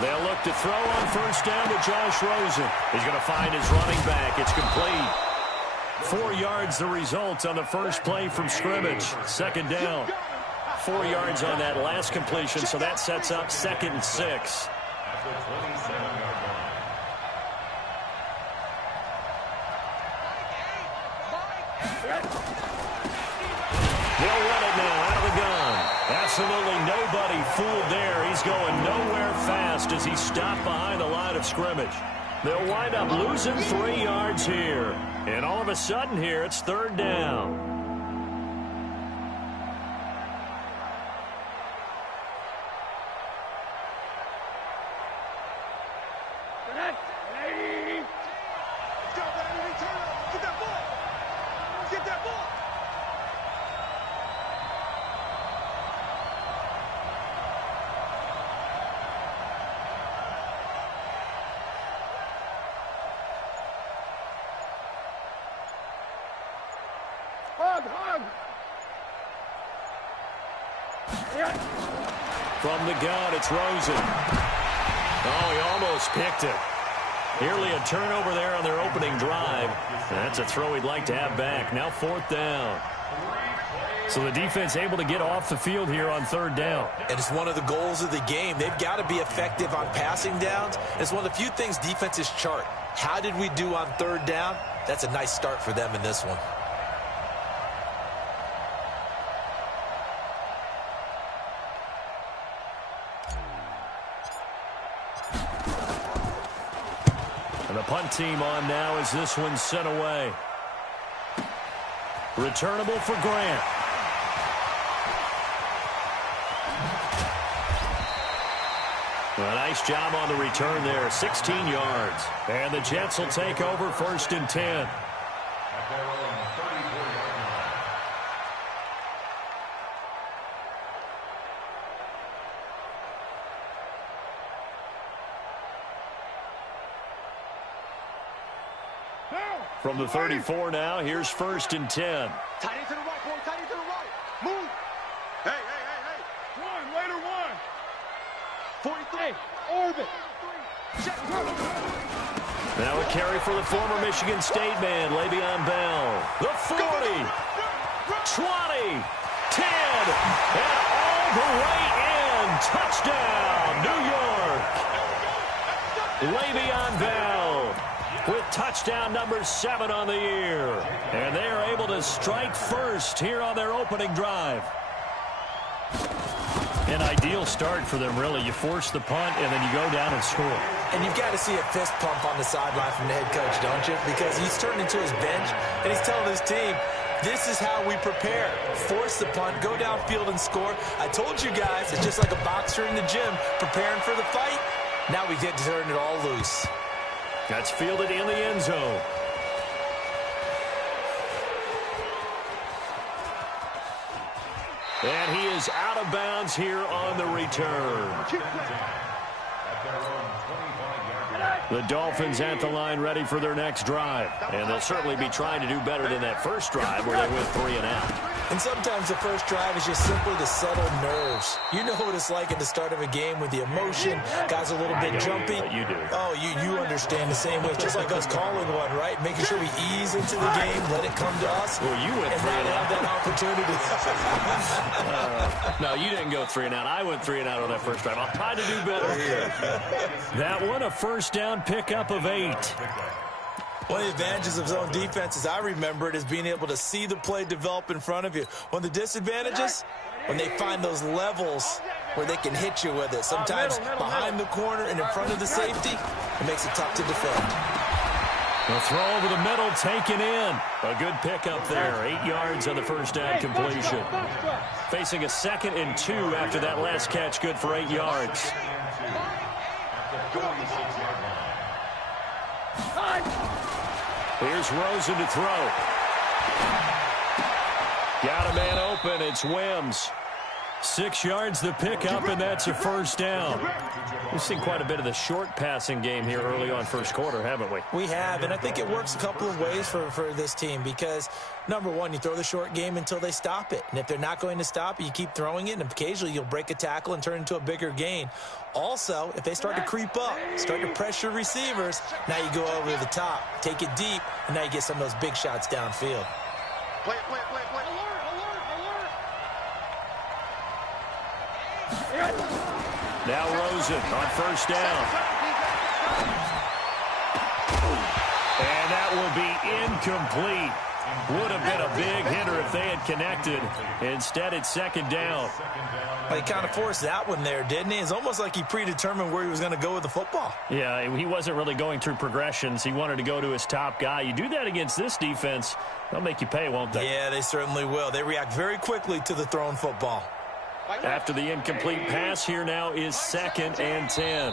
They'll look to throw on first down to Josh Rosen. He's going to find his running back. It's complete. 4 yards the result on the first play from scrimmage. Second down. 4 yards on that last completion, so that sets up 2nd and 6. They'll run it now out of the gun. Absolutely nobody fooled there. He's going nowhere fast as he stopped behind the line of scrimmage. They'll wind up losing 3 yards here. And all of a sudden here, it's 3rd down. From the gun, it's Rosen. Oh, he almost picked it. Nearly a turnover there on their opening drive. That's a throw he'd like to have back. Now 4th down. So the defense able to get off the field here on 3rd down. And it's one of the goals of the game. They've got to be effective on passing downs. It's one of the few things defenses chart. How did we do on 3rd down? That's a nice start for them in this one. And the punt team on now as this one's sent away. Returnable for Grant. A nice job on the return there, 16 yards. And the Jets will take over 1st and 10. From the 34 now, here's 1st and 10. Tight end to the right, boy. Tight end to the right. Move. Hey. One, later one. 43. Orbit. Check. Now a carry for the former Michigan State man, Le'Veon Bell. The 40. 20. 10. And all the way in. Touchdown, New York. Le'Veon Bell with touchdown number 7 on the year. And they are able to strike first here on their opening drive. An ideal start for them, really. You force the punt, and then you go down and score. And you've got to see a fist pump on the sideline from the head coach, don't you? Because he's turned into his bench, and he's telling his team, this is how we prepare. Force the punt, go downfield and score. I told you guys, it's just like a boxer in the gym preparing for the fight. Now we get to turn it all loose. That's fielded in the end zone. And he is out of bounds here on the return. The Dolphins at the line ready for their next drive. And they'll certainly be trying to do better than that first drive where they went 3 and out. And sometimes the first drive is just simply to settle nerves. You know what it's like at the start of a game with the emotion. Guys a little bit jumpy. You do. Oh, you understand the same way. Just like us calling one, right? Making sure we ease into the game, let it come to us. Well, you went 3 and out. Have that opportunity. No, you didn't go 3 and out. I went 3 and out on that first drive. I'll try to do better here. That one, a first down pickup of 8. One of the advantages of zone defense, as I remember it, is being able to see the play develop in front of you. One of the disadvantages, when they find those levels where they can hit you with it. Sometimes behind the corner and in front of the safety, it makes it tough to defend. The throw over the middle, taken in. A good pickup there. 8 yards on the first down completion. Facing a 2nd and 2 after that last catch, good for 8 yards. Here's Rosen to throw. Got a man open. It's Wims. 6 yards the pickup, and that's a first down. We've seen quite a bit of the short passing game here early on first quarter, haven't we? We have, and I think it works a couple of ways for this team because, number one, you throw the short game until they stop it. And if they're not going to stop it, you keep throwing it, and occasionally you'll break a tackle and turn it into a bigger gain. Also, if they start to creep up, start to pressure receivers, now you go over the top, take it deep, and now you get some of those big shots downfield. Play. Alert. Now Rosen on first down. And that will be incomplete. Would have been a big hitter if they had connected. Instead, it's second down. Well, he kind of forced that one there, didn't he? It's almost like he predetermined where he was going to go with the football. Yeah, he wasn't really going through progressions. He wanted to go to his top guy. You do that against this defense, they'll make you pay, won't they? Yeah, they certainly will. They react very quickly to the thrown football. After the incomplete pass, here now is 2nd and 10.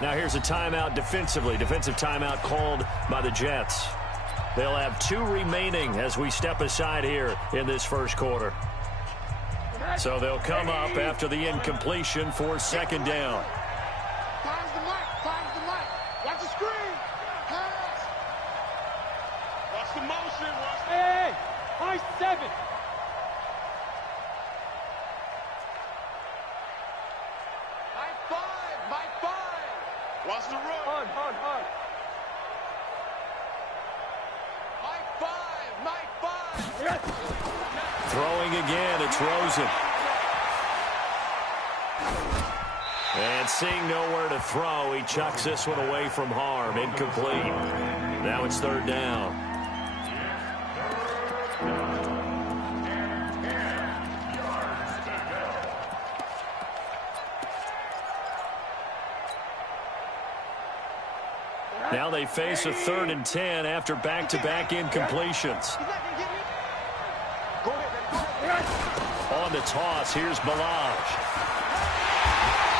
Now here's a timeout defensively. Defensive timeout called by the Jets. They'll have 2 remaining as we step aside here in this first quarter. So they'll come up after the incompletion for second down. Time's the mic. Watch the screen. Pass. Watch the motion. Hey, high 7. High 5. Watch the run. Hard. High 5. Throwing again, it's Rosen. And seeing nowhere to throw, he chucks this one away from harm. Incomplete. Now it's third down. Now they face a 3rd and 10 after back-to-back incompletions. On the toss, here's Balaj.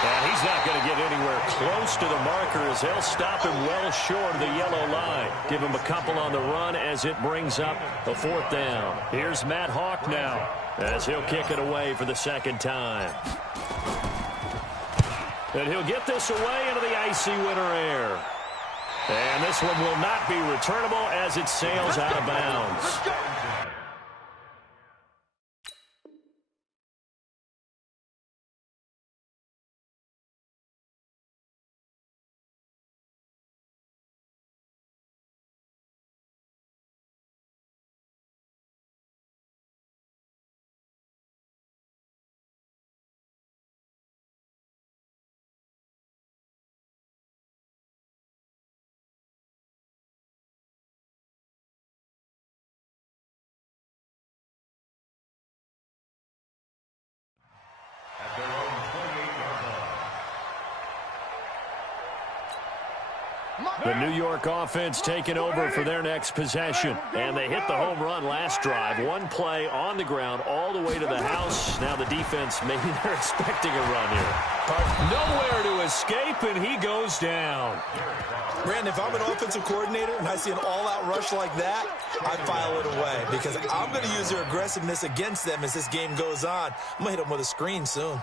And he's not going to get anywhere close to the marker as they'll stop him well short of the yellow line. Give him a couple on the run as it brings up the 4th down. Here's Matt Hawk now as he'll kick it away for the second time. And he'll get this away into the icy winter air. And this one will not be returnable as it sails out of bounds. The New York offense taking over for their next possession. And they hit the home run last drive. One play on the ground all the way to the house. Now the defense, maybe they're expecting a run here. Nowhere to escape, and he goes down. Brandon, if I'm an offensive coordinator and I see an all-out rush like that, I file it away because I'm going to use their aggressiveness against them as this game goes on. I'm going to hit them with a screen soon.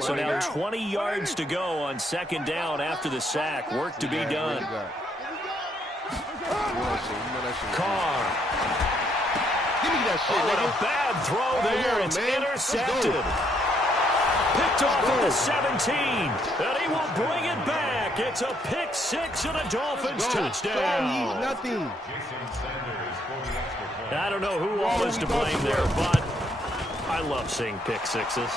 So now 20 yards to go on second down after the sack. Work to be done. Carr. Oh, what a bad throw there. It's intercepted. Picked off at the 17. And he will bring it back. It's a pick six and a Dolphins touchdown. I don't know who all is to blame there, but I love seeing pick sixes.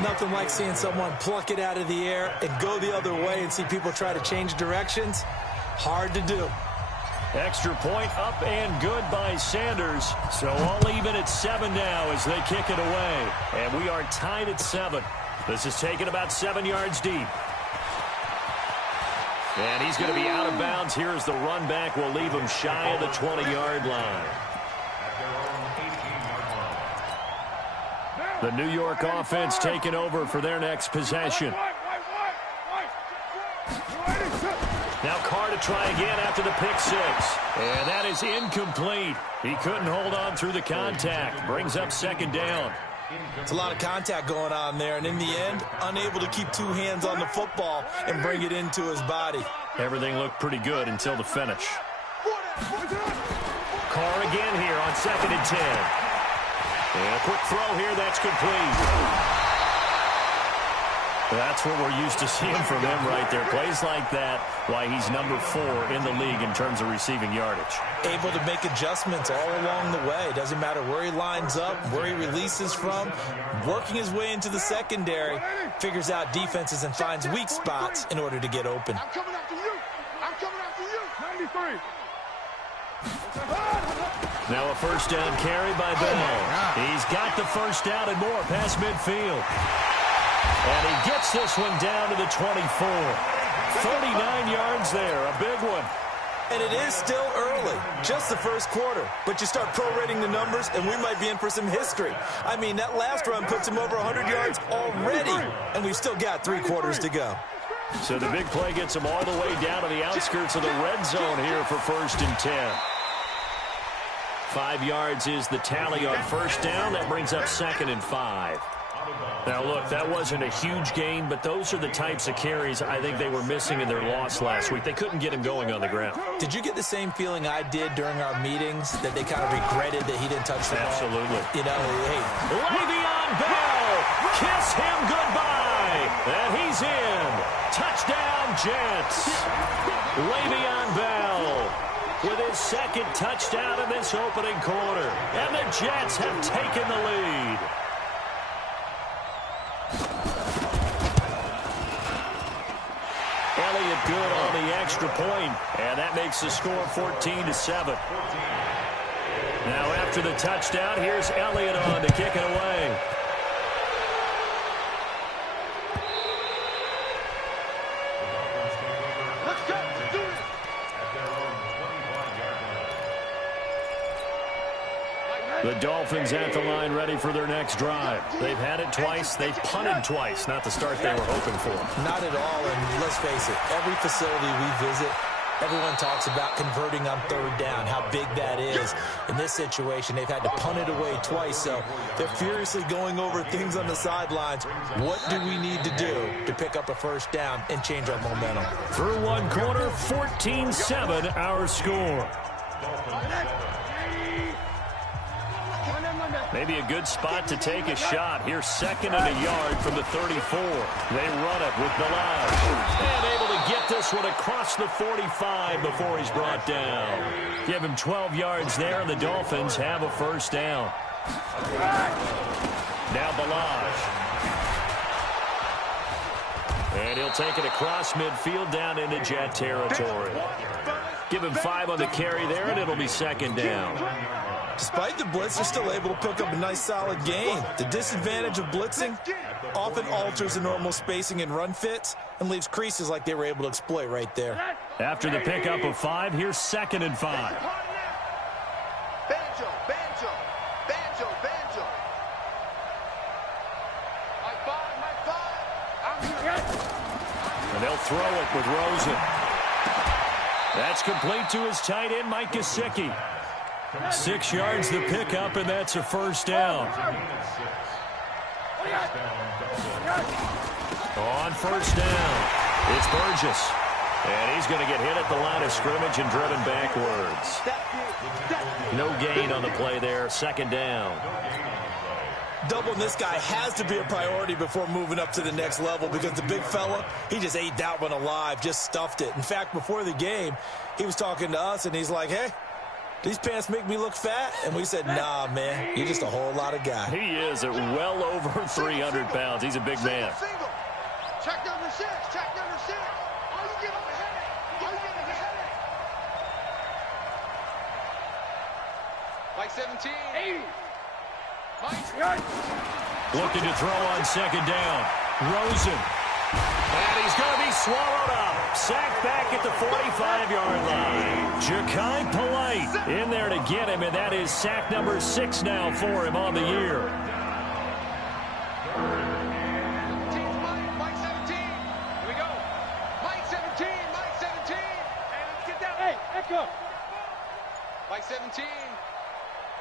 Nothing like seeing someone pluck it out of the air and go the other way and see people try to change directions. Hard to do. Extra point up and good by Sanders. So all even at 7 now as they kick it away. And we are tied at 7. This is taken about 7 yards deep. And he's going to be out of bounds here as the run back will leave him shy of the 20-yard line. The New York offense taking over for their next possession. Now Carr to try again after the pick six. And that is incomplete. He couldn't hold on through the contact. Brings up second down. It's a lot of contact going on there, and in the end, unable to keep two hands on the football and bring it into his body. Everything looked pretty good until the finish. Carr again here on 2nd and 10. And a quick throw here, that's complete. That's what we're used to seeing from him right there. Plays like that, why he's number 4 in the league in terms of receiving yardage. Able to make adjustments all along the way. Doesn't matter where he lines up, where he releases from. Working his way into the secondary, figures out defenses and finds weak spots in order to get open. I'm coming after you. I'm coming after you. 93. Now a first down carry by Bell. He's got the first down and more past midfield. And he gets this one down to the 24. 39 yards there, a big one. And it is still early, just the first quarter. But you start prorating the numbers, and we might be in for some history. I mean, that last run puts him over 100 yards already, and we've still got 3 quarters to go. So the big play gets him all the way down to the outskirts of the red zone here for 1st and 10. 5 yards is the tally on first down. That brings up 2nd and 5. Now, look, that wasn't a huge gain, but those are the types of carries I think they were missing in their loss last week. They couldn't get him going on the ground. Did you get the same feeling I did during our meetings, that they kind of regretted that he didn't touch the ball? Absolutely. You know, hey. Le'Veon Bell, kiss him goodbye. And he's in. Touchdown, Jets. Le'Veon Bell with his 2nd touchdown in this opening quarter. And the Jets have taken the lead. Elliott good on the extra point, and that makes the score 14-7. Now after the touchdown, here's Elliott on to kick it away. Let's go. Do it. The Dolphins at the line ready for their next drive. They've had it twice. They've punted twice. Not the start they were hoping for. Not at all, and let's face it, every facility we visit, everyone talks about converting on 3rd down, how big that is. In this situation, they've had to punt it away twice, so they're furiously going over things on the sidelines. What do we need to do to pick up a first down and change our momentum? Through one quarter, 14-7 our score. Maybe a good spot to take a shot. Here's 2nd and a yard from the 34. They run it with Balaj. And able to get this one across the 45 before he's brought down. Give him 12 yards there, and the Dolphins have a first down. Now Balaj. And he'll take it across midfield down into Jet territory. Give him 5 on the carry there, and it'll be 2nd down. Despite the blitz, they're still able to pick up a nice, solid gain. The disadvantage of blitzing often alters the normal spacing and run fits and leaves creases like they were able to exploit right there. After the pickup of 5, here's 2nd and 5. Banjo, banjo, banjo, banjo. I'm here. And they'll throw it with Rosen. That's complete to his tight end, Mike Gesicki. 6 yards the pickup, and that's a first down. On first down, it's Burgess. And he's going to get hit at the line of scrimmage and driven backwards. No gain on the play there, 2nd down. Doubling this guy has to be a priority before moving up to the next level, because the big fella, he just ate that one alive, just stuffed it. In fact, before the game, he was talking to us, and he's like, hey, these pants make me look fat? And we said, nah, man, you're just a whole lot of guy. He is at well over 300 pounds. He's a big man. Check number 6. Check number 6. Are you getting a headache? Are you getting a headache? Mike 17. 80. Mike. Looking to throw on 2nd down. Rosen. And he's going to be swallowed up. Sacked back at the 45-yard line. Ja'Kai Polite in there to get him, and that is sack number 6 now for him on the year. Mike 17. Here we go. Mike 17. Mike go. By 17.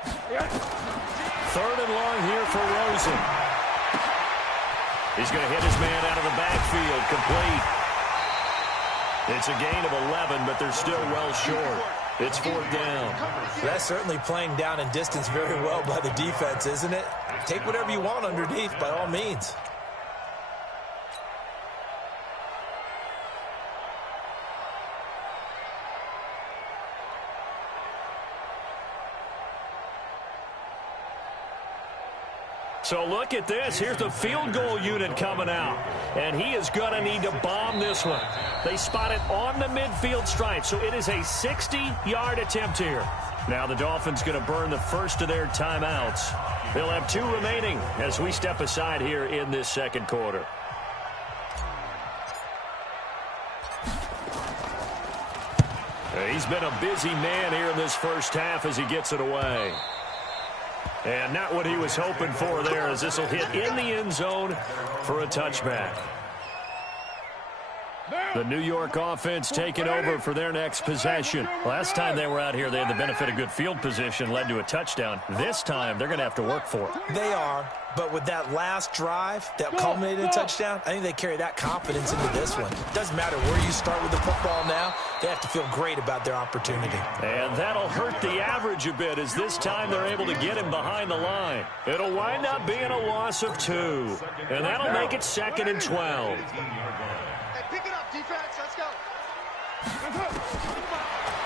3rd and long here for Rosen. He's going to hit his man out of the backfield. Complete. It's a gain of 11, but they're still well short. It's 4th down. That's certainly playing down and distance very well by the defense, isn't it? Take whatever you want underneath, by all means. So look at this. Here's the field goal unit coming out. And he is going to need to bomb this one. They spot it on the midfield stripe. So it is a 60-yard attempt here. Now the Dolphins going to burn the first of their timeouts. They'll have 2 remaining as we step aside here in this second quarter. He's been a busy man here in this first half as he gets it away. And not what he was hoping for there, as this will hit in the end zone for a touchback. The New York offense taking over for their next possession. Last time they were out here, they had the benefit of good field position, led to a touchdown. This time, they're going to have to work for it. They are, but with that last drive that culminated in a touchdown, I think they carry that confidence into this one. Doesn't matter where you start with the football now, they have to feel great about their opportunity. And that'll hurt the average a bit, as this time they're able to get him behind the line. It'll wind up being a loss of 2, and that'll make it 2nd and 12. Pick it up, defense. Let's go.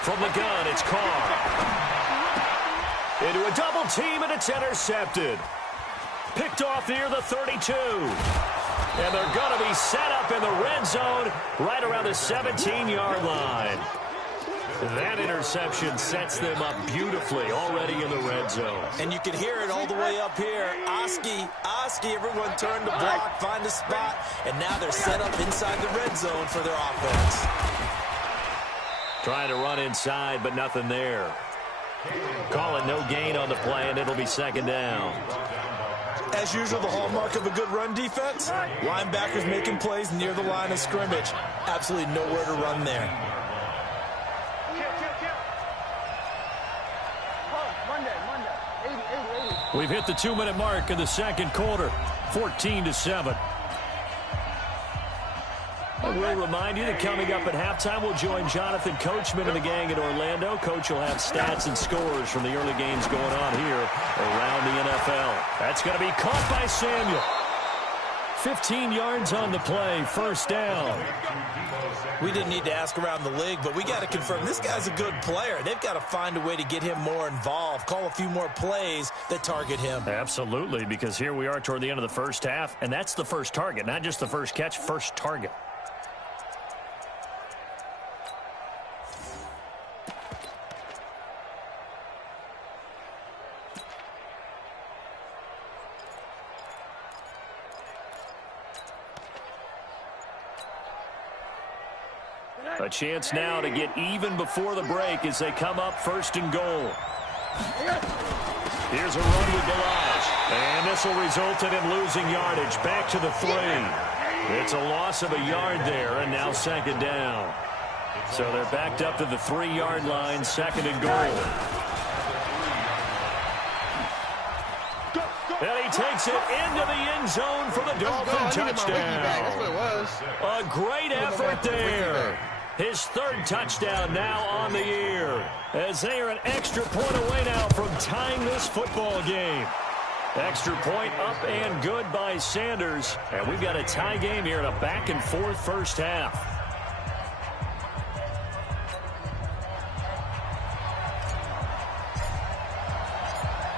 From the gun, it's Carr. Into a double team, and it's intercepted. Picked off near the 32. And they're going to be set up in the red zone right around the 17-yard line. That interception sets them up beautifully already in the red zone. And you can hear it all the way up here. Oski, everyone turned to block, find a spot, and now they're set up inside the red zone for their offense. Trying to run inside, but nothing there. Call it no gain on the play, and it'll be 2nd down. As usual, the hallmark of a good run defense, linebackers making plays near the line of scrimmage. Absolutely nowhere to run there. We've hit the 2-minute mark in the second quarter, 14-7. I will remind you that coming up at halftime, we'll join Jonathan Coachman and the gang in Orlando. Coach will have stats and scores from the early games going on here around the NFL. That's going to be caught by Samuel. 15 yards on the play, 1st down. We didn't need to ask around the league, but we got to confirm this guy's a good player. They've got to find a way to get him more involved, call a few more plays that target him. Absolutely, because here we are toward the end of the first half, and that's the first target, not just the first catch, first target. A chance now to get even before the break as they come up 1st and goal. Here's a run with Balazs. And this will result in him losing yardage. Back to the 3. It's a loss of a yard there, and now 2nd down. So they're backed up to the 3-yard line, 2nd and goal. And he takes it into the end zone for the Dolphin touchdown. That's what it was. A great effort there. His 3rd touchdown now on the year, as they are an extra point away now from tying this football game. Extra point up and good by Sanders. And we've got a tie game here in a back-and-forth first half.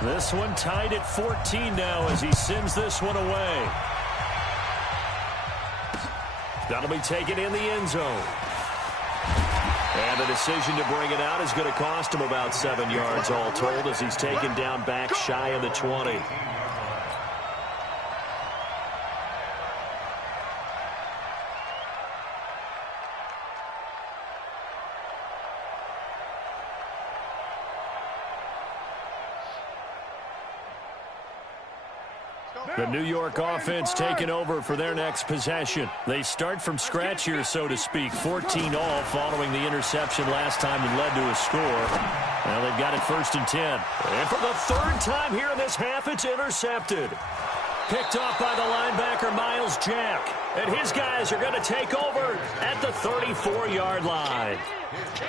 This one tied at 14 now as he sends this one away. That'll be taken in the end zone. And the decision to bring it out is going to cost him about 7 yards all told, as he's taken down back shy of the 20. The New York offense taking over for their next possession. They start from scratch here, so to speak. 14 all following the interception last time that led to a score. Now they've got it 1st and 10. And for the 3rd time here in this half, it's intercepted. Picked off by the linebacker, Miles Jack. And his guys are going to take over at the 34-yard line.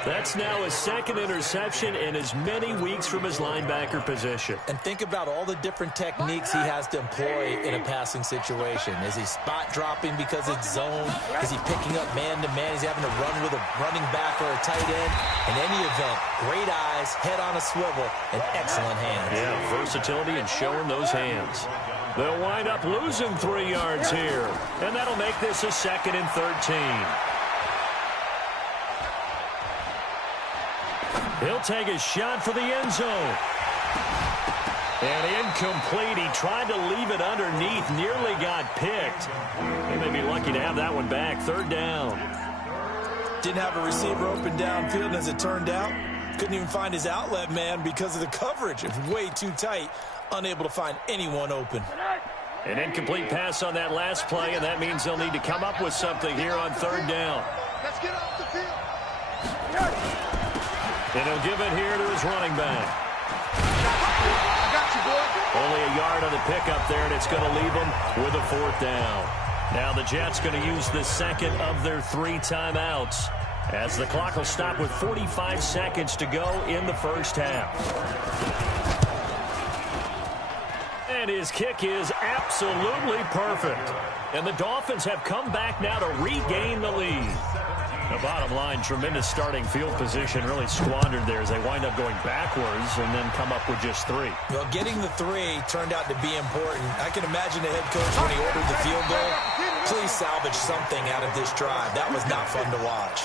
That's now his 2nd interception in as many weeks from his linebacker position. And think about all the different techniques he has to employ in a passing situation. Is he spot dropping because it's zone? Is he picking up man-to-man? He's having to run with a running back or a tight end. In any event, great eyes, head on a swivel, and excellent hands. Yeah, versatility and showing those hands. They'll wind up losing 3 yards here. And that'll make this a 2nd and 13. He'll take a shot for the end zone. And incomplete. He tried to leave it underneath. Nearly got picked. He may be lucky to have that one back. 3rd down. Didn't have a receiver open downfield, and as it turned out, couldn't even find his outlet man because of the coverage. It was way too tight. Unable to find anyone open. An incomplete pass on that last play, and that means they'll need to come up with something here on 3rd down. Let's get off the field. And he'll give it here to his running back. I got you, boy. Only a yard on the pickup there, and it's going to leave them with a 4th down. Now the Jets going to use the 2nd of their 3 timeouts, as the clock will stop with 45 seconds to go in the 1st half. And his kick is absolutely perfect. And the Dolphins have come back now to regain the lead. The bottom line, tremendous starting field position, really squandered there as they wind up going backwards and then come up with just 3. Well, getting the 3 turned out to be important. I can imagine the head coach when he ordered the field goal. Please salvage something out of this drive. That was not fun to watch.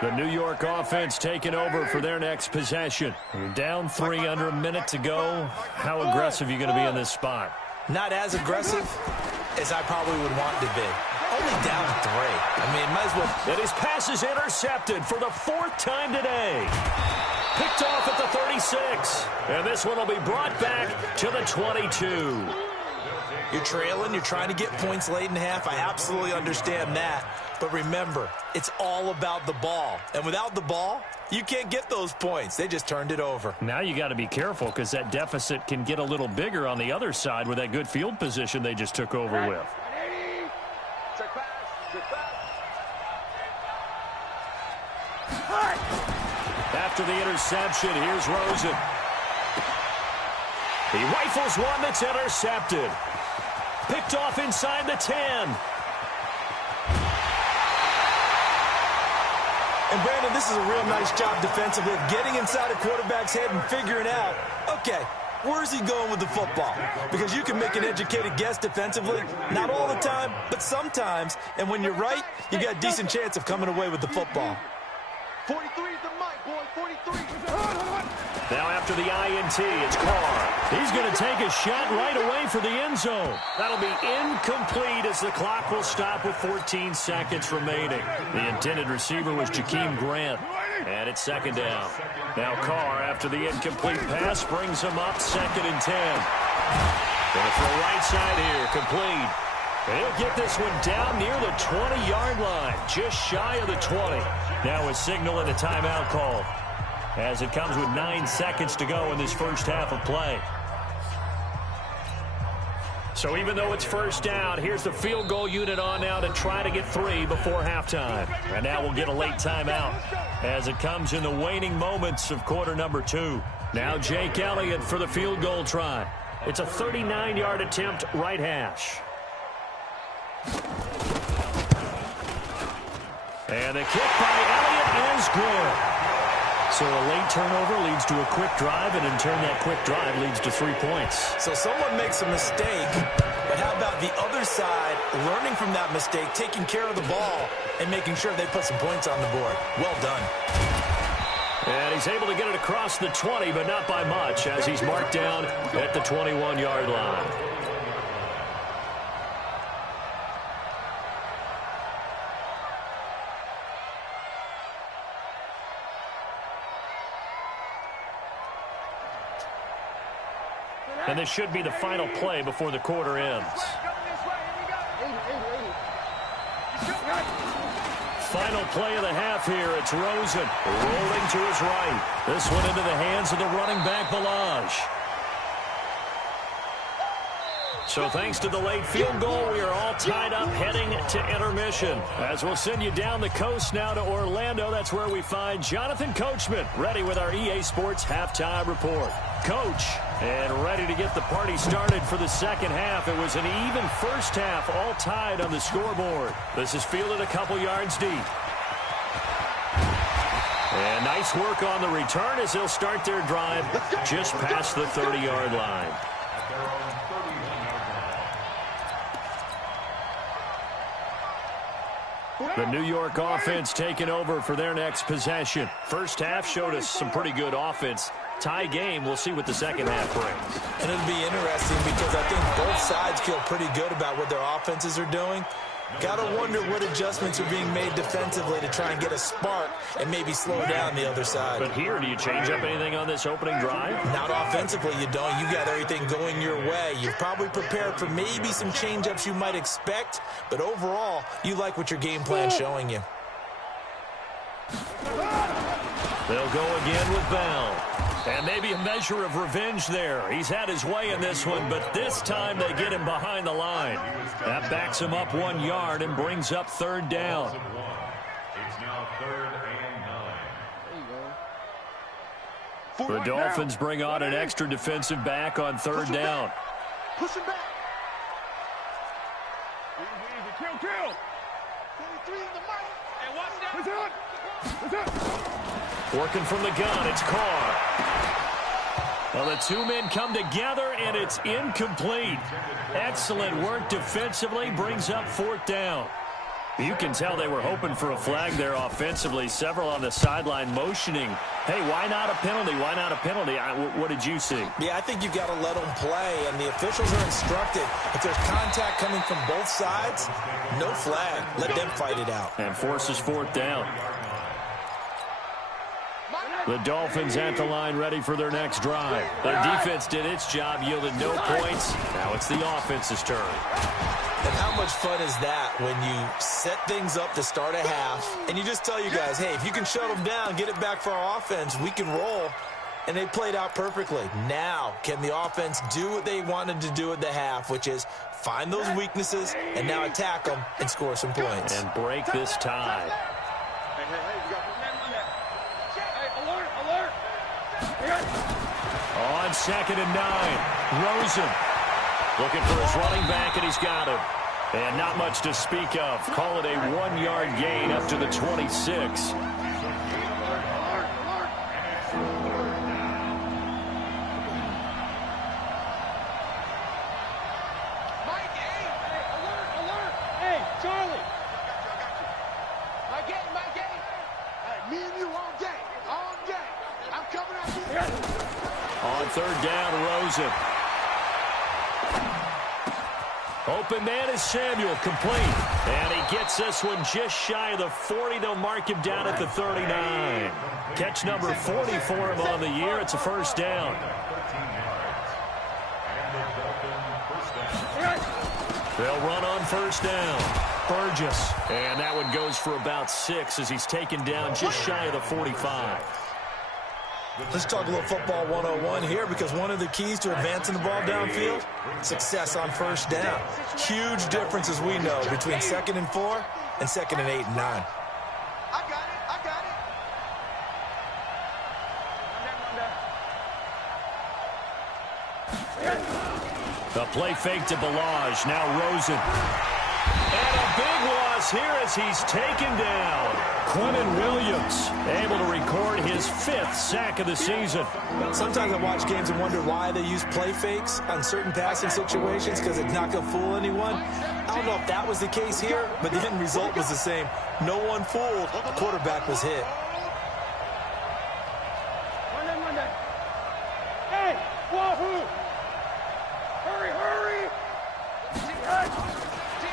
The New York offense taking over for their next possession. Down 3 under a minute to go. How aggressive are you going to be in this spot? Not as aggressive as I probably would want to be. Only down 3. I mean, might as well. And his pass is intercepted for the 4th time today. Picked off at the 36. And this one will be brought back to the 22. You're trailing. You're trying to get points late in half. I absolutely understand that. But remember, it's all about the ball. And without the ball, you can't get those points. They just turned it over. Now you got to be careful because that deficit can get a little bigger on the other side with that good field position they just took over with. After the interception, here's Rosen. He rifles one that's intercepted. Picked off inside the 10. And, Brandon, this is a real nice job defensively of getting inside a quarterback's head and figuring out, okay, where's he going with the football? Because you can make an educated guess defensively, not all the time, but sometimes. And when you're right, you got a decent chance of coming away with the football. 43 is the mic, boy. 43. Now after the INT, it's Carr. He's going to take a shot right away for the end zone. That'll be incomplete as the clock will stop with 14 seconds remaining. The intended receiver was Jakeem Grant. And it's 2nd down. Now Carr, after the incomplete pass, brings him up 2nd and 10. Going to throw right side here, complete. And he'll get this one down near the 20-yard line, just shy of the 20. Now a signal and a timeout call, as it comes with 9 seconds to go in this 1st half of play. So even though it's 1st down, here's the field goal unit on now to try to get 3 before halftime. And now we'll get a late timeout as it comes in the waning moments of quarter number 2. Now Jake Elliott for the field goal try. It's a 39-yard attempt right hash. And the kick by Elliott is good. So a late turnover leads to a quick drive, and in turn that quick drive leads to 3 points. So someone makes a mistake, but how about the other side learning from that mistake, taking care of the ball, and making sure they put some points on the board? Well done. And he's able to get it across the 20, but not by much, as he's marked down at the 21-yard line. And this should be the final play before the quarter ends. Final play of the half here. It's Rosen rolling to his right. This one into the hands of the running back, Balaj. So thanks to the late field goal, we are all tied up heading to intermission. As we'll send you down the coast now to Orlando, that's where we find Jonathan Coachman, ready with our EA Sports halftime report. Coach, and ready to get the party started for the second half. It was an even first half, all tied on the scoreboard. This is fielded a couple yards deep. And nice work on the return as they'll start their drive just past the 30-yard line. The New York offense taking over for their next possession. First half showed us some pretty good offense. Tie game, we'll see what the second half brings. And it'll be interesting because I think both sides feel pretty good about what their offenses are doing. Got to wonder what adjustments are being made defensively to try and get a spark and maybe slow down the other side. But here, do you change up anything on this opening drive? Not offensively, you don't. You got everything going your way. You've probably prepared for maybe some change-ups you might expect, but overall, you like what your game plan's showing you. They'll go again with Bell. And maybe a measure of revenge there. He's had his way in this one, but this time they get him behind the line. That backs him up 1 yard and brings up third down. It's now 3rd and 9. The Dolphins bring on an extra defensive back on third down. Push him back. Easy, kill. 23 in the mic. Hey, watch that. Working from the gun, it's Carr. Well, the two men come together, and it's incomplete. Excellent work defensively, brings up fourth down. You can tell they were hoping for a flag there offensively. Several on the sideline motioning, hey, why not a penalty? Why not a penalty? What did you see? Yeah, I think you've got to let them play, and the officials are instructed. If there's contact coming from both sides, no flag. Let them fight it out. And forces fourth down. The Dolphins at the line ready for their next drive. Their defense did its job, yielded no points. Now it's the offense's turn. And how much fun is that when you set things up to start a half, and you just tell you guys, hey, if you can shut them down, get it back for our offense, we can roll. And they played out perfectly. Now, can the offense do what they wanted to do at the half, which is find those weaknesses and now attack them and score some points. And break this tie. Hey, you got On 2nd and 9, Rosen looking for his running back, and he's got him. And not much to speak of. Call it a 1-yard gain up to the 26. On third down, Rosen. Open man is Samuel, complete. And he gets this one just shy of the 40. They'll mark him down at the 39. Catch number 40 for him on the year. It's a first down. They'll run on first down. Burgess. And that one goes for about 6 as he's taken down just shy of the 45. Let's talk a little football 101 here, because one of the keys to advancing the ball downfield, success on first down. Huge difference, as we know, between 2nd and 4 and 2nd and 8 and 9. I got it. The play fake to Balaj. Now Rosen. And a big loss here as he's taken down. Quentin Williams able to record his 5th sack of the season. Sometimes I watch games and wonder why they use play fakes on certain passing situations, because it's not going to fool anyone. I don't know if that was the case here, but the end result was the same. No one fooled. The quarterback was hit. Hey, Wahoo! Hurry!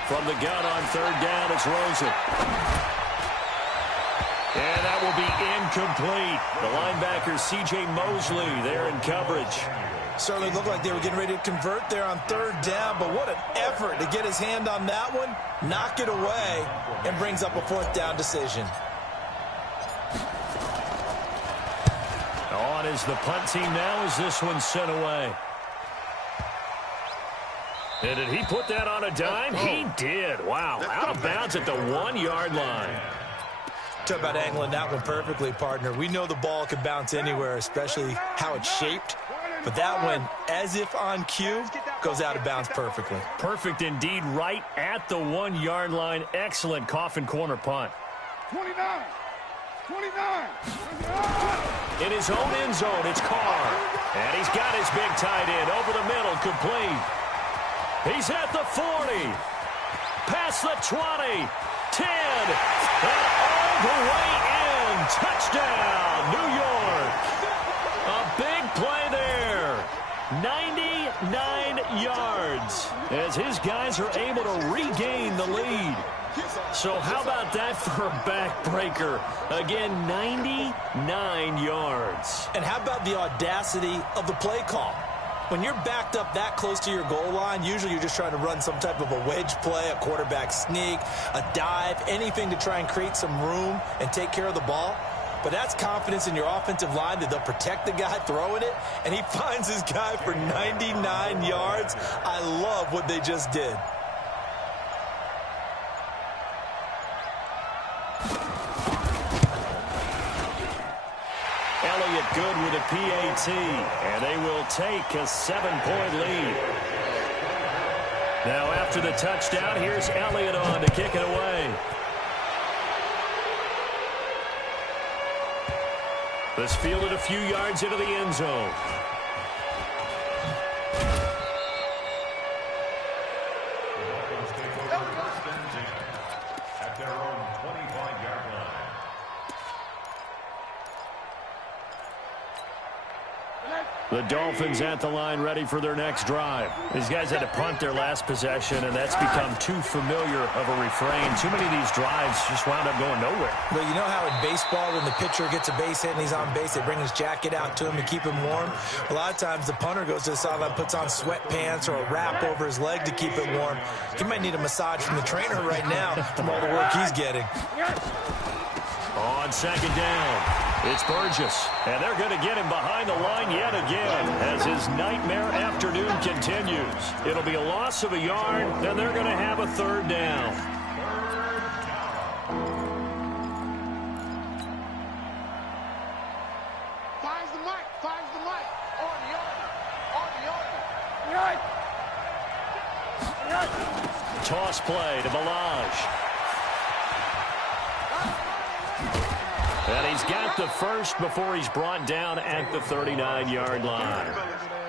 From the gun on third down, it's Rosen. And that will be Incomplete. The linebacker, C.J. Mosley, there in coverage. Certainly looked like they were getting ready to convert there on third down, but what an effort to get his hand on that one, knock it away, and brings up a fourth down decision. On is the punt team now as this one's sent away. And did he put that on a dime? He did. Wow, out of bounds at the 1-yard line. Talk about angling that one perfectly, partner. We know the ball can bounce anywhere, especially how it's shaped. But that one, as if on cue, goes out of bounds perfectly. Perfect indeed, right at the 1-yard line. Excellent coffin corner punt. 29. In his own end zone, it's Carr. And he's got his big tight end over the middle, complete. He's at the 40. Past the 20. 10. And all the way in. Touchdown, New York. A big play there. 99 yards as his guys are able to regain the lead. So how about that for a backbreaker? Again, 99 yards. And how about the audacity of the play call? When you're backed up that close to your goal line, usually you're just trying to run some type of a wedge play, a quarterback sneak, a dive, anything to try and create some room and take care of the ball. But that's confidence in your offensive line that they'll protect the guy throwing it, and he finds his guy for 99 yards. I love what they just did. Elliott good with a PAT, and they will take a 7-point lead. Now after the touchdown, here's Elliott on to kick it away. This fielded a few yards into the end zone. At their own 25-yard line. The Dolphins at the line ready for their next drive. These guys had to punt their last possession, and that's become too familiar of a refrain. Too many of these drives just wound up going nowhere. But you know how in baseball, when the pitcher gets a base hit and he's on base, they bring his jacket out to him to keep him warm? A lot of times the punter goes to the sideline, puts on sweatpants or a wrap over his leg to keep it warm. He might need a massage from the trainer right now from all the work he's getting. On second down, it's Burgess, and they're going to get him behind the line yet again as his nightmare afternoon continues. It'll be a loss of a yard, and they're going to have a third down. Finds the mic. On the yard. Toss play to Balaj. And he's got the first before he's brought down at the 39-yard line.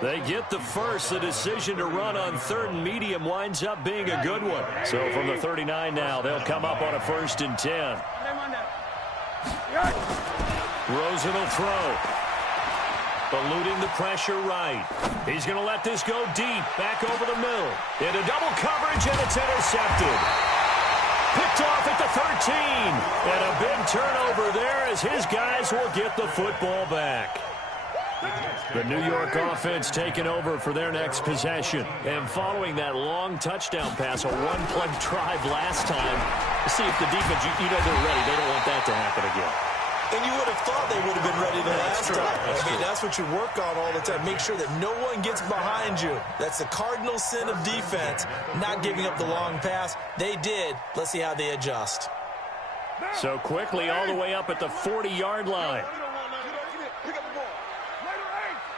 They get the first. The decision to run on third and medium winds up being a good one. So from the 39 now, they'll come up on a 1st and 10. Rosen will throw. Eluding the pressure right. He's going to let this go deep. Back over the middle. Into double coverage, and it's intercepted. Picked off at the 13. And a big turnover there as his guys will get the football back. The New York offense taking over for their next possession. And following that long touchdown pass, a one-play drive last time, see if the defense, you know they're ready. They don't want that to happen again. And you would have thought they would have been ready the last time. That's what you work on all the time. Make sure that no one gets behind you. That's the cardinal sin of defense, not giving up the long pass. They did. Let's see how they adjust. So quickly all the way up at the 40-yard line. Pick up the ball.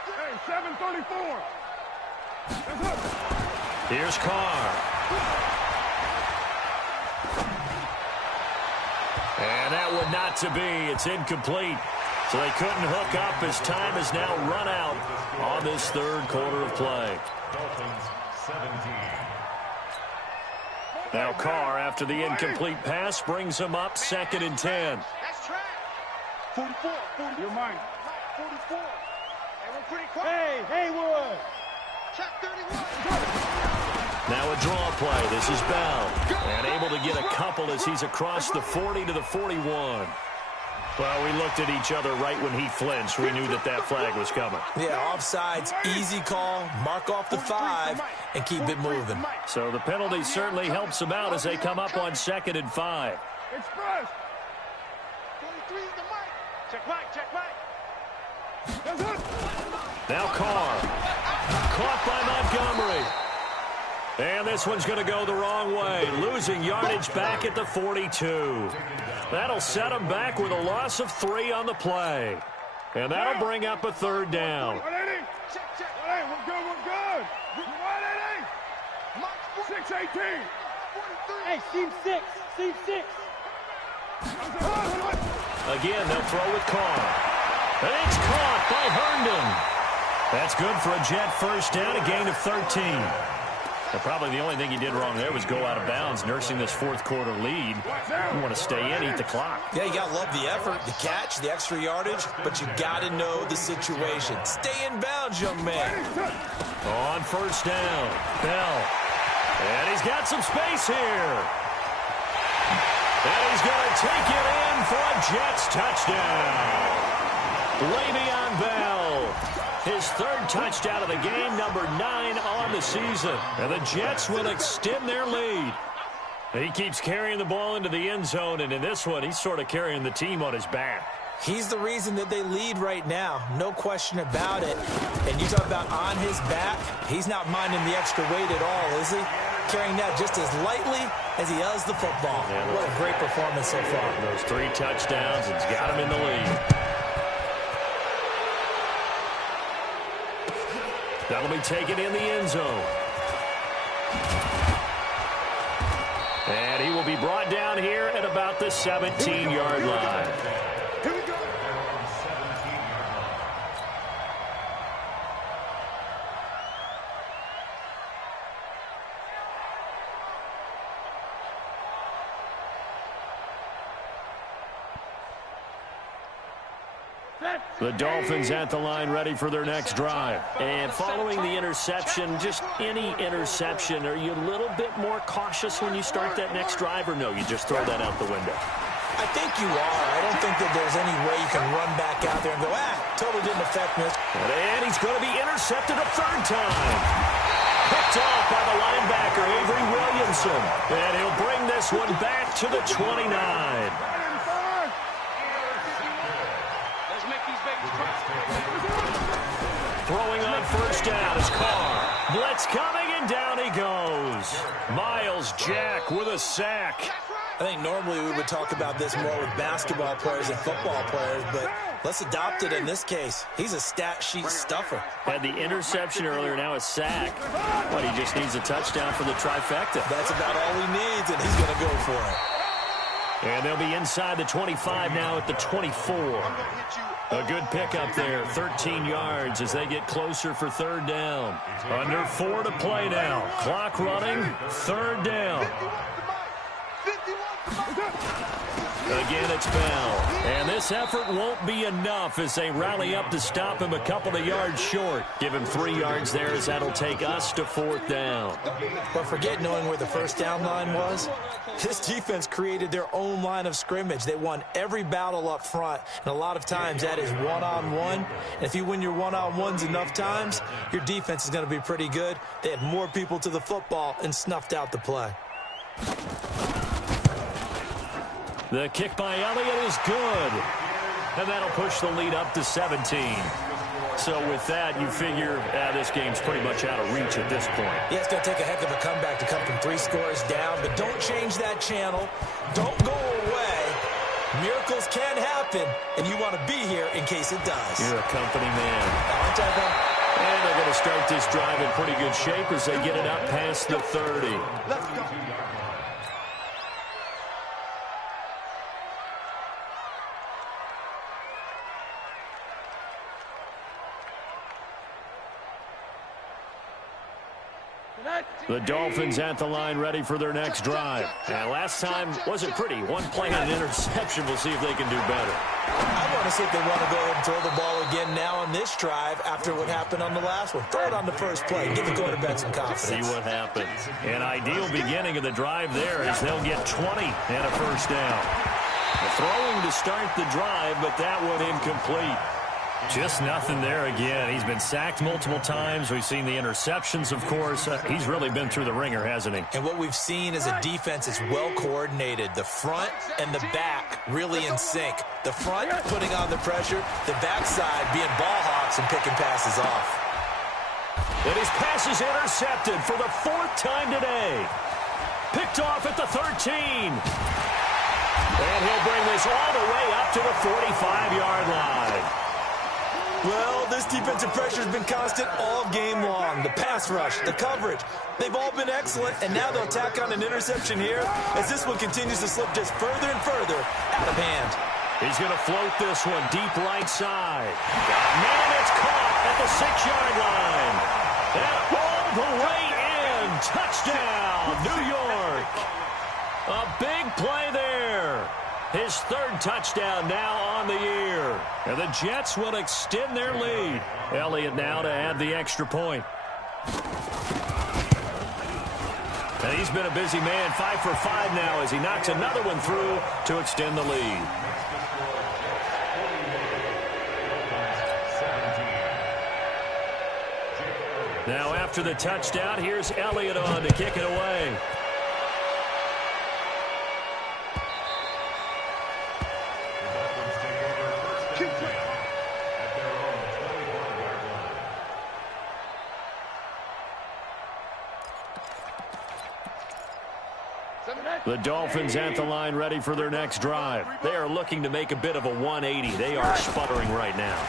Hey, 7:34. Here's Carr. And that would not to be. It's incomplete. So they couldn't hook up as time has now run out on this third quarter of play. Dolphins 17. Now Carr, after the incomplete pass, brings him up 2nd and 10. That's track. 44. You're mine. 44. Hey, we're pretty quiet. Hey, Haywood. Check 31. Now a draw play. This is Bell. And able to get a couple as he's across the 40 to the 41. Well, we looked at each other right when he flinched. We knew that flag was coming. Yeah, offsides, easy call, mark off the 5, and keep it moving. So the penalty certainly helps them out as they come up on 2nd and 5. Express. 23 is the mic. Check mic, check mic. Now Carr. Caught by Montgomery. And this one's going to go the wrong way. Losing yardage back at the 42. That'll set them back with a loss of 3 on the play. And that'll bring up a 3rd down. 180. Check, check. 180. We're good, we're good. 180. 618. Hey, seam 6. Seam 6. Again, they'll throw with Carr. And it's caught by Herndon. That's good for a Jet first down, a gain of 13. And probably the only thing he did wrong there was go out of bounds, nursing this 4th quarter lead. You want to stay in, eat the clock. Yeah, you got to love the effort, the catch, the extra yardage, but you got to know the situation. Stay in bounds, young man. On 1st down, Bell. And he's got some space here. And he's going to take it in for a Jets touchdown. Le'Veon Bell. His 3rd touchdown of the game, number 9 on the season. And the Jets will extend their lead. He keeps carrying the ball into the end zone, and in this one, he's sort of carrying the team on his back. He's the reason that they lead right now. No question about it. And you talk about on his back, he's not minding the extra weight at all, is he? Carrying that just as lightly as he does the football. Yeah, what a great performance so far. Those 3 touchdowns, it's got him in the lead. That'll be taken in the end zone. And he will be brought down here at about the 17-yard line. Here we go. The Dolphins at the line ready for their next drive. And following the interception, just any interception, are you a little bit more cautious when you start that next drive, or no, you just throw that out the window? I think you are. I don't think that there's any way you can run back out there and go, totally didn't affect me. And he's going to be intercepted a 3rd time. Picked off by the linebacker, Avery Williamson. And he'll bring this one back to the 29. Throwing on 1st down is Carr. Blitz coming, and down he goes. Miles Jack with a sack. I think normally we would talk about this more with basketball players and football players, but let's adopt it in this case. He's a stat sheet stuffer. Had the interception earlier, now a sack. But he just needs a touchdown for the trifecta. That's about all he needs, and he's going to go for it. And they'll be inside the 25 now at the 24. A good pickup there, 13 yards as they get closer for 3rd down. Under 4 to play now. Clock running, 3rd down. Again, it's Bell. And this effort won't be enough as they rally up to stop him a couple of yards short. Give him 3 yards there as that'll take us to 4th down. But forget knowing where the 1st down line was. This defense created their own line of scrimmage. They won every battle up front, and a lot of times that is one-on-one. And if you win your one-on-ones enough times, your defense is going to be pretty good. They had more people to the football and snuffed out the play. The kick by Elliott is good. And that'll push the lead up to 17. So with that, you figure this game's pretty much out of reach at this point. Yeah, it's going to take a heck of a comeback to come from 3 scores down, but don't change that channel. Don't go away. Miracles can happen, and you want to be here in case it does. You're a company man. Aren't I, though? And they're going to start this drive in pretty good shape as they get it up past the 30. Let's go. The Dolphins at the line ready for their next drive. And last time wasn't pretty. 1 play and an interception. We'll see if they can do better. I want to see if they want to go ahead and throw the ball again now on this drive after what happened on the last one. Throw it on the first play. Give the quarterback some confidence. See what happens. An ideal beginning of the drive there as they'll get 20 and a 1st down. Throwing to start the drive, but that one incomplete. Just nothing there again. He's been sacked multiple times. We've seen the interceptions, of course. He's really been through the ringer, hasn't he? And what we've seen is a defense that's well coordinated. The front and the back really in sync. The front putting on the pressure, the backside being ball hawks and picking passes off. And his pass is intercepted for the 4th time today. Picked off at the 13. And he'll bring this all the way up to the 45-yard line. Well, this defensive pressure has been constant all game long. The pass rush, the coverage, they've all been excellent, and now they'll tack on an interception here as this one continues to slip just further and further out of hand. He's going to float this one deep right side. Man, it's caught at the 6-yard line. And all the way in. Touchdown, New York. A big play there. His 3rd touchdown now on the year. And the Jets will extend their lead. Elliott now to add the extra point. And he's been a busy man, 5 for 5 now as he knocks another one through to extend the lead. Now after the touchdown, here's Elliott on to kick it away. The Dolphins at the line ready for their next drive. They are looking to make a bit of a 180. They are sputtering right now.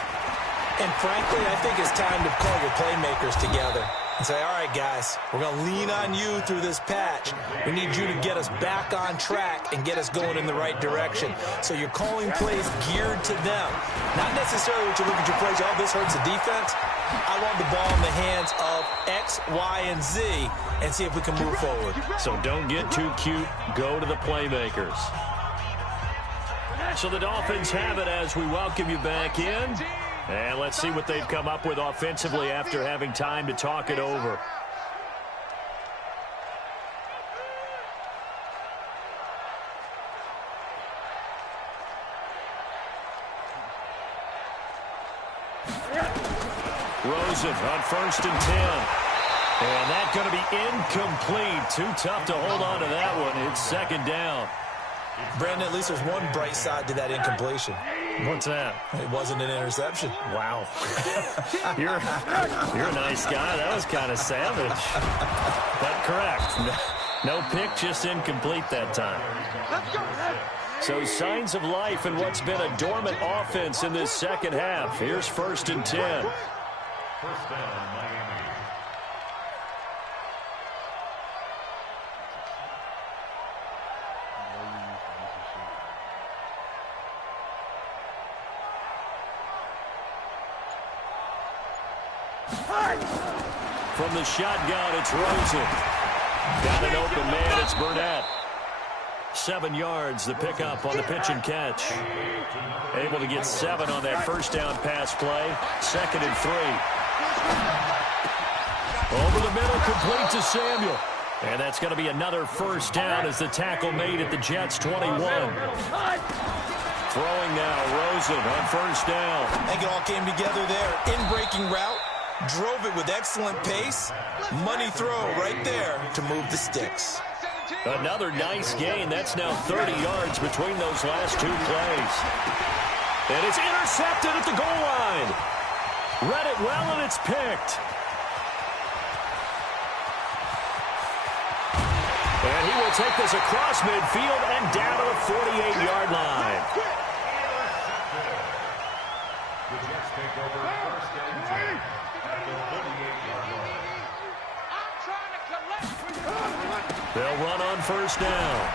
And frankly, I think it's time to call your playmakers together and say, all right, guys, we're going to lean on you through this patch. We need you to get us back on track and get us going in the right direction. So you're calling plays geared to them. Not necessarily what you look at your plays, oh, this hurts the defense. I want the ball in the hands of X, Y, and Z and see if we can move forward. So don't get too cute. Go to the playmakers. So the Dolphins have it as we welcome you back in. And let's see what they've come up with offensively after having time to talk it over. Rosen on 1st and 10. And that's going to be incomplete. Too tough to hold on to that one. It's 2nd down. Brandon, at least there's one bright side to that incompletion. What's that? It wasn't an interception. Wow. You're a nice guy. That was kind of savage. But correct. No pick, just incomplete that time. So signs of life in what's been a dormant offense in this 2nd half. Here's 1st and 10. First down, Miami. From the shotgun, it's Rosen. Got an open man, it's Burnett. 7 yards, the pickup on the pitch and catch. Able to get 7 on that 1st down pass play. 2nd and 3. Over the middle, complete to Samuel. And that's going to be another 1st down as the tackle made at the Jets' 21. Throwing now, Rosen on 1st down. I think it all came together there. In-breaking route. Drove it with excellent pace. Money throw right there to move the sticks. Another nice gain. That's now 30 yards between those last 2 plays. And it's intercepted at the goal line. Read it well, and it's picked. And he will take this across midfield and down to the 48-yard line. The Jets take over 1st and 10 at the 48-yard line. They'll run on 1st down.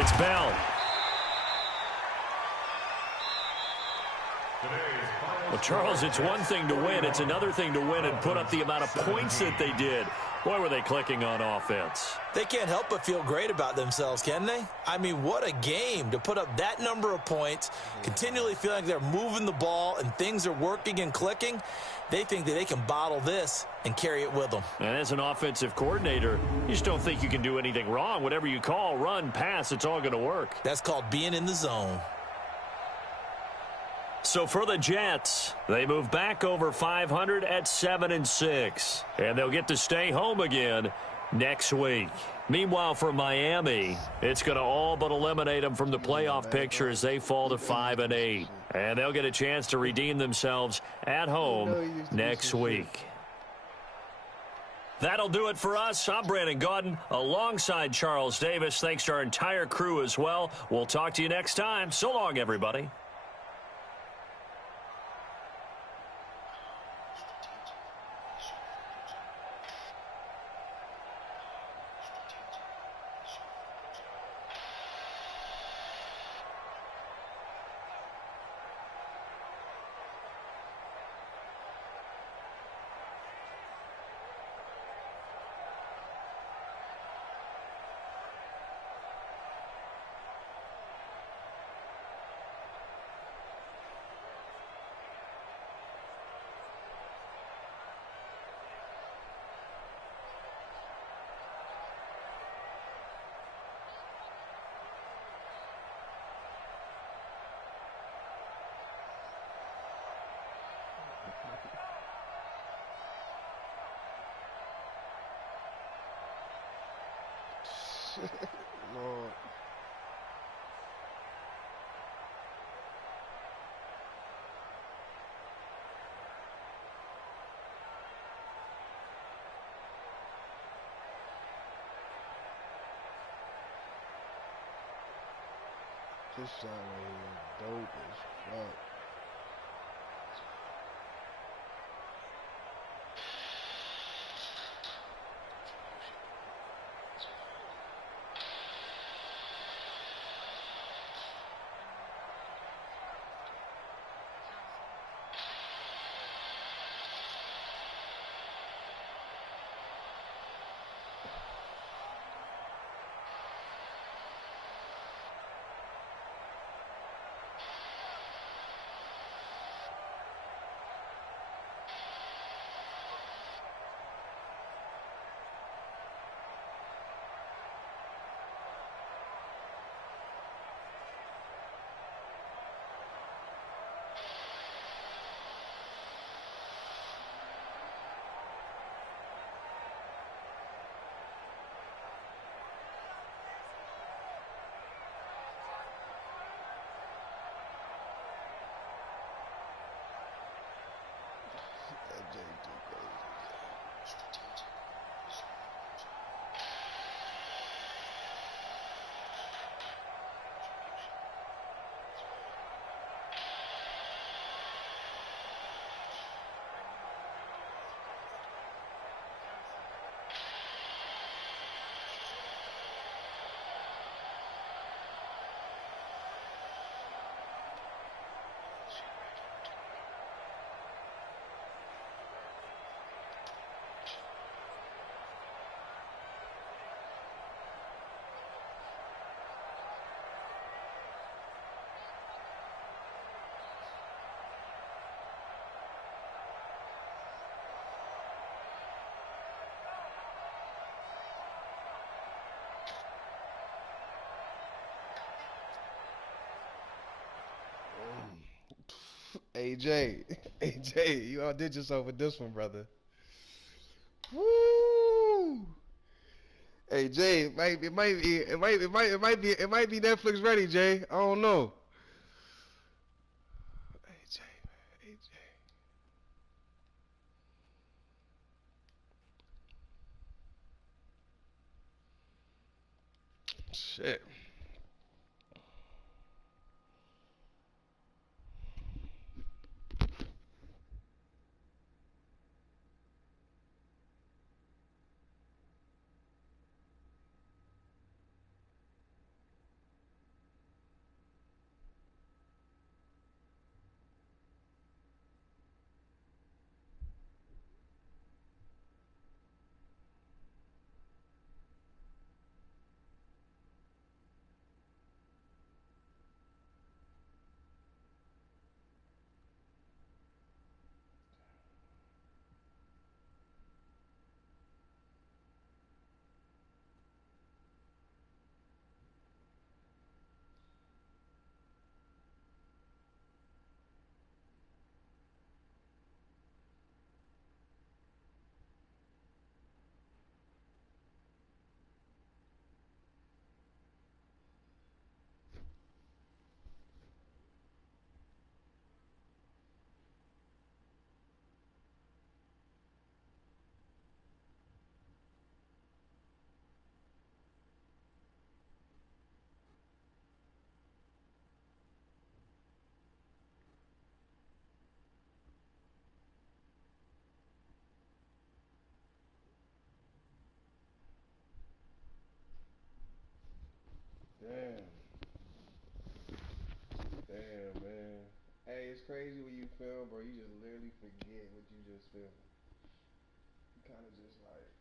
It's Bell. Well, Charles, it's one thing to win. It's another thing to win and put up the amount of points that they did. Boy, were they clicking on offense. They can't help but feel great about themselves, can they? I mean, what a game to put up that number of points, continually feeling like they're moving the ball and things are working and clicking. They think that they can bottle this and carry it with them. And as an offensive coordinator, you just don't think you can do anything wrong. Whatever you call, run, pass, it's all going to work. That's called being in the zone. So for the Jets, they move back over 500 at 7-6. And they'll get to stay home again next week. Meanwhile, for Miami, it's going to all but eliminate them from the playoff picture as they fall to 5-8. And they'll get a chance to redeem themselves at home next week. That'll do it for us. I'm Brandon Gaudin alongside Charles Davis. Thanks to our entire crew as well. We'll talk to you next time. So long, everybody. Lord. This shot right here, dope as fuck. AJ, AJ, you outdid yourself with this one, brother. Woo! Hey Jay, it might be Netflix ready, Jay. I don't know. AJ, AJ. Shit. crazy when you film, bro. You just literally forget what you just filmed. You kind of just like.